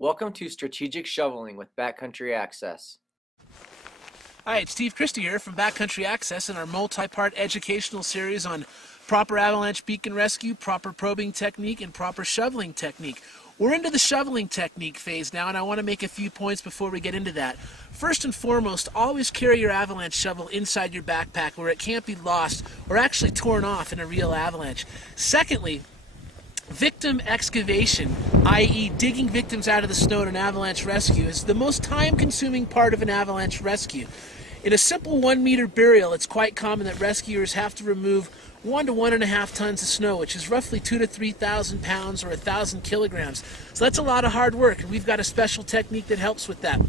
Welcome to Strategic Shoveling with Backcountry Access. Hi, it's Steve Christie here from Backcountry Access in our multi-part educational series on proper avalanche beacon rescue, proper probing technique, and proper shoveling technique. We're into the shoveling technique phase now, and I want to make a few points before we get into that. First and foremost, always carry your avalanche shovel inside your backpack where it can't be lost or actually torn off in a real avalanche. Secondly, victim excavation, i.e. digging victims out of the snow in an avalanche rescue, is the most time-consuming part of an avalanche rescue. In a simple 1 meter burial, it's quite common that rescuers have to remove 1 to 1.5 tons of snow, which is roughly 2,000 to 3,000 pounds or 1,000 kilograms. So that's a lot of hard work, and we've got a special technique that helps with that.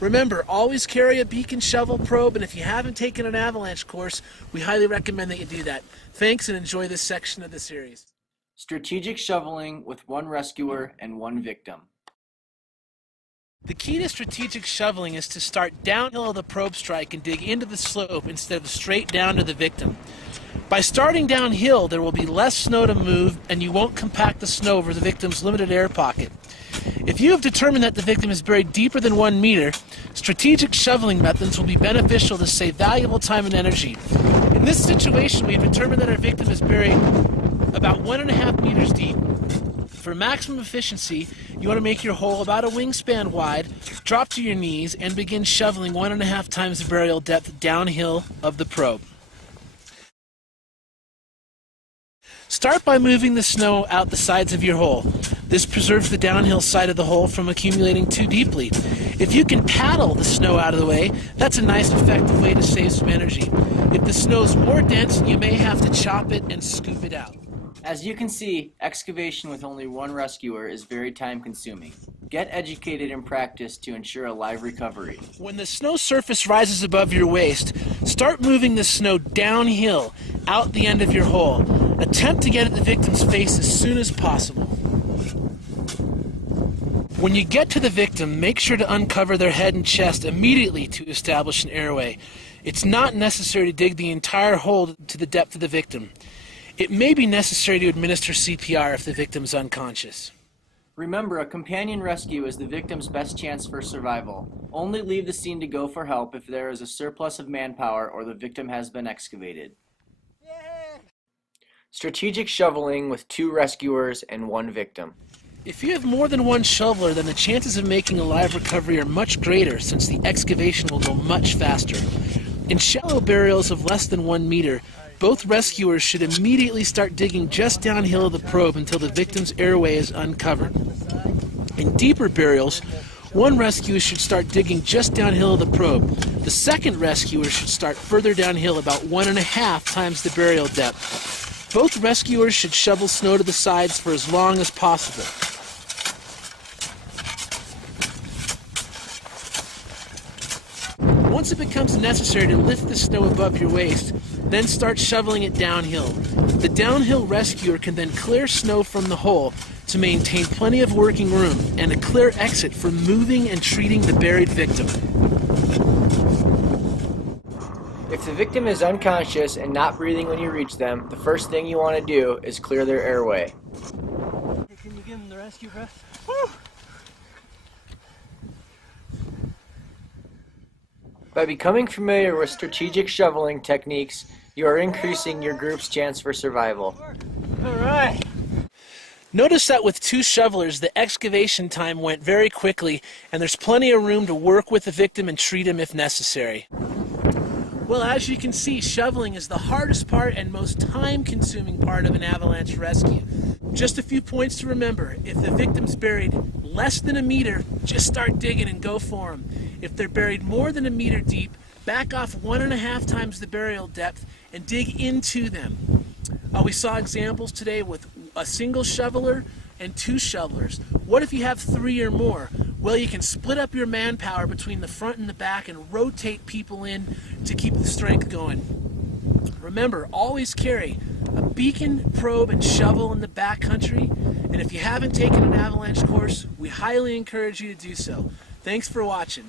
Remember, always carry a beacon shovel probe, and if you haven't taken an avalanche course, we highly recommend that you do that. Thanks, and enjoy this section of the series. Strategic shoveling with 1 rescuer and 1 victim. The key to strategic shoveling is to start downhill of the probe strike and dig into the slope instead of straight down to the victim. By starting downhill, there will be less snow to move and you won't compact the snow over the victim's limited air pocket. If you have determined that the victim is buried deeper than 1 meter, strategic shoveling methods will be beneficial to save valuable time and energy. In this situation, we have determined that our victim is buried about 1.5 meters deep. For maximum efficiency, you want to make your hole about a wingspan wide, drop to your knees, and begin shoveling 1.5 times the burial depth downhill of the probe. Start by moving the snow out the sides of your hole. This preserves the downhill side of the hole from accumulating too deeply. If you can paddle the snow out of the way, that's a nice effective way to save some energy. If the snow is more dense, you may have to chop it and scoop it out. As you can see, excavation with only 1 rescuer is very time consuming. Get educated and practice to ensure a live recovery. When the snow surface rises above your waist, start moving the snow downhill out the end of your hole. Attempt to get at the victim's face as soon as possible. When you get to the victim, make sure to uncover their head and chest immediately to establish an airway. It's not necessary to dig the entire hole to the depth of the victim. It may be necessary to administer CPR if the victim is unconscious. Remember, a companion rescue is the victim's best chance for survival. Only leave the scene to go for help if there is a surplus of manpower or the victim has been excavated. Yay! Strategic shoveling with 2 rescuers and 1 victim. If you have more than 1 shoveler, then the chances of making a live recovery are much greater since the excavation will go much faster. In shallow burials of less than 1 meter, both rescuers should immediately start digging just downhill of the probe until the victim's airway is uncovered. In deeper burials, 1 rescuer should start digging just downhill of the probe. The second rescuer should start further downhill about 1.5 times the burial depth. Both rescuers should shovel snow to the sides for as long as possible. Once it becomes necessary to lift the snow above your waist, then start shoveling it downhill. The downhill rescuer can then clear snow from the hole to maintain plenty of working room and a clear exit for moving and treating the buried victim. If the victim is unconscious and not breathing when you reach them, the first thing you want to do is clear their airway. Hey, can you give them the rescue breath? Woo! By becoming familiar with strategic shoveling techniques, you are increasing your group's chance for survival. All right. Notice that with 2 shovelers, the excavation time went very quickly, and there's plenty of room to work with the victim and treat him if necessary. Well, as you can see, shoveling is the hardest part and most time-consuming part of an avalanche rescue. Just a few points to remember. If the victim's buried less than 1 meter, just start digging and go for them. If they're buried more than 1 meter deep, back off 1.5 times the burial depth and dig into them. We saw examples today with a single shoveler and 2 shovelers. What if you have 3 or more? Well, you can split up your manpower between the front and the back and rotate people in to keep the strength going. Remember, always carry a beacon, probe, and shovel in the backcountry. And if you haven't taken an avalanche course, we highly encourage you to do so. Thanks for watching.